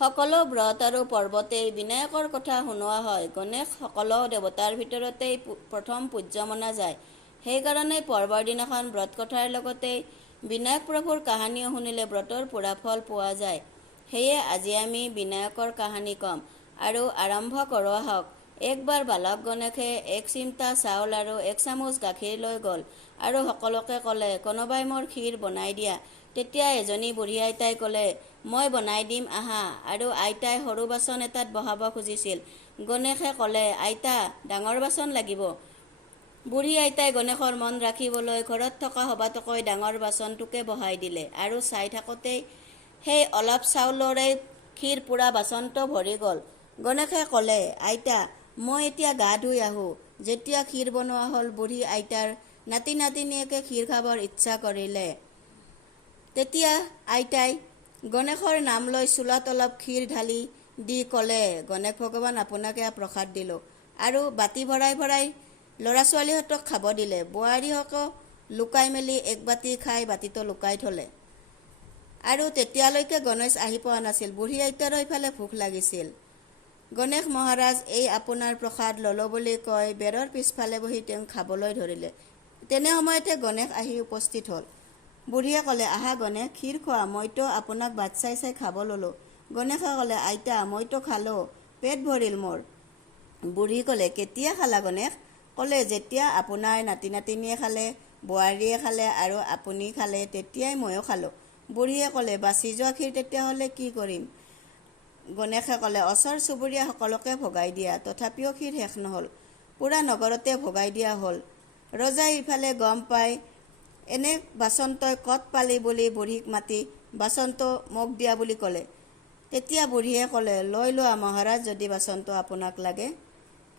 সকলো ব্ৰত আৰু পৰ্বতেই বিনায়কৰ কথা শুনোৱা হয়। গণেশ সকলো দেৱতাৰ ভিতৰতেই প্ৰথম পূজ্য মনা যায়। সেইকাৰণে পৰ্বৰ দিনাখন ব্ৰত কথাৰ লগতে বিনায়ক প্ৰভুৰ কাহিনীও শুনিলে ব্ৰতৰ পুৰা ফল পোৱা যায়। সেয়ে আজি আমি বিনায়কৰ কাহিনী ক'ম আৰু আৰম্ভ কৰোঁ আহক। একবাৰ বালক গণেশে এক চিমটা চাউল আৰু এক চামুচ গাখীৰ লৈ গ'ল আৰু সকলোকে ক'লে, কোনোবাই মোৰ ক্ষীৰ বনাই দিয়া। তেতিয়া এজনী বুঢ়ী আইতাই ক'লে, মই বনাই দিম আহা, আৰু আইতাই সৰু বাচন এটাত বহাব খুজিছিল। গণেশে ক'লে, আইতা, ডাঙৰ বাচন লাগিব। বুঢ়ী আইতাই গণেশৰ মন ৰাখিবলৈ ঘৰত থকা সবাতোকৈ ডাঙৰ বাচনটোকে বহাই দিলে আৰু চাই থাকোঁতেই সেই অলপ চাউলৰে ক্ষীৰ পোৰা বাচনটো ভৰি গ'ল। গণেশে ক'লে, আইতা, মই এতিয়া গা ধুই আহোঁ। যেতিয়া ক্ষীৰ বনোৱা হ'ল, বুঢ়ী আইতাৰ নাতি নাতিনীয়েকে ক্ষীৰ খাবৰ ইচ্ছা কৰিলে। তেতিয়া আইতাই গণেশৰ নাম লৈ চুলাত অলপ ক্ষীৰ ঢালি দি ক'লে, গণেশ ভগৱান, আপোনাক এয়া প্ৰসাদ দিলোঁ। আৰু বাতি ভৰাই ভৰাই ল'ৰা ছোৱালীহঁতক খাব দিলে। বোৱাৰীহঁতকো লুকাই মেলি এক বাতি খাই বাতিটো লুকাই থ'লে। আৰু তেতিয়ালৈকে গণেশ আহি পোৱা নাছিল। বুঢ়ী আইতাৰো ইফালে ভোক লাগিছিল। গণেশ মহাৰাজ, এই আপোনাৰ প্ৰসাদ ল'লো বুলি কৈ বেৰৰ পিছফালে বহি তেওঁক খাবলৈ ধৰিলে। তেনে সময়তে গণেশ আহি উপস্থিত হ'ল। বুঢ়ীয়ে ক'লে, আহা গণেশ, ক্ষীৰ খোৱা, মইতো আপোনাক বাট চাই চাই খাব ল'লোঁ। গণেশে ক'লে, আইতা, মইতো খালোঁ, পেট ভৰিল মোৰ। বুঢ়ী ক'লে, কেতিয়া খালা গণেশ? ক'লে, যেতিয়া আপোনাৰ নাতি নাতিনীয়ে খালে, বোৱাৰীয়ে খালে আৰু আপুনি খালে, তেতিয়াই ময়ো খালোঁ। বুঢ়ীয়ে ক'লে, বাচি যোৱা ক্ষীৰ তেতিয়াহ'লে কি কৰিম? গণেশে ক'লে, ওচৰ চুবুৰীয়া সকলোকে ভগাই দিয়া। তথাপিও ক্ষীৰ শেষ নহ'ল। পুৰা নগৰতে ভগাই দিয়া হ'ল। ৰজাই ইফালে গম পাই এনে বাচন তই ক'ত পালি বুলি বুঢ়ীক মাতি বাচনটো মোক দিয়া বুলি ক'লে। তেতিয়া বুঢ়ীয়ে ক'লে, লৈ লোৱা মহাৰাজ, যদি বাচনটো আপোনাক লাগে।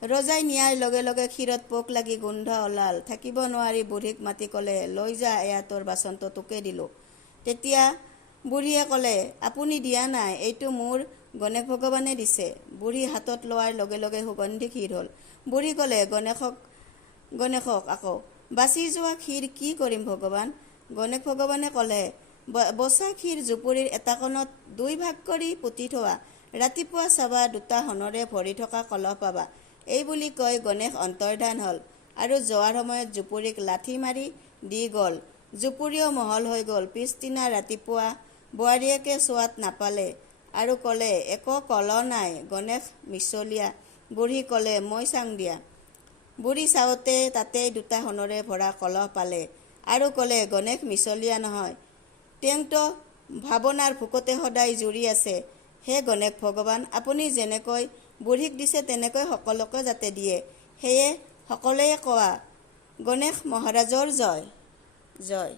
ৰজাই নিয়াৰ লগে লগে ক্ষীৰত পোক লাগি গোন্ধ ওলাল। থাকিব নোৱাৰি বুঢ়ীক মাতি ক'লে, লৈ যা, এয়া তোৰ বাচনটো, তোকে দিলোঁ। তেতিয়া বুঢ়ীয়ে ক'লে, আপুনি দিয়া নাই, এইটো মোৰ গণেশ ভগৱানে দিছে। বুঢ়ী হাতত লোৱাৰ লগে লগে সুগন্ধি ক্ষীৰ হ'ল। বুঢ়ী ক'লে, গণেশক আকৌ, বাচি যোৱা ক্ষীৰ কি কৰিম ভগৱান? গণেশ ভগৱানে ক'লে, বচা ক্ষীৰ জুপুৰিৰ এটা কোণত 2 ভাগ কৰি পুতি থোৱা। ৰাতিপুৱা চাবা, 2টা সোণৰে ভৰি থকা কলহ পাবা। এই বুলি কৈ গণেশ অন্তৰ্ধান হ'ল আৰু যোৱাৰ সময়ত জুপুৰিক লাঠি মাৰি দি গ'ল। জুপুৰিও মহল হৈ গ'ল। পিছদিনা ৰাতিপুৱা বোৱাৰীয়েকে চোৱাত নাপালে আৰু ক'লে, একো কলহ নাই, গণেশ মিছলীয়া। বুঢ়ী ক'লে, মই চাং দিয়া। বুঢ়ী চাওঁতে তাতেই 2টা সোণৰে ভৰা কলহ পালে আৰু ক'লে, গণেশ মিছলীয়া নহয়, তেওঁতো ভাৱনাৰ ভোকতে সদায় জুৰি আছে। হে গণেশ ভগৱান, আপুনি যেনেকৈ বুঢ়ীক দিছে তেনেকৈ সকলোকে যাতে দিয়ে। সেয়ে সকলোৱে কোৱা, গণেশ মহাৰাজৰ জয় জয়।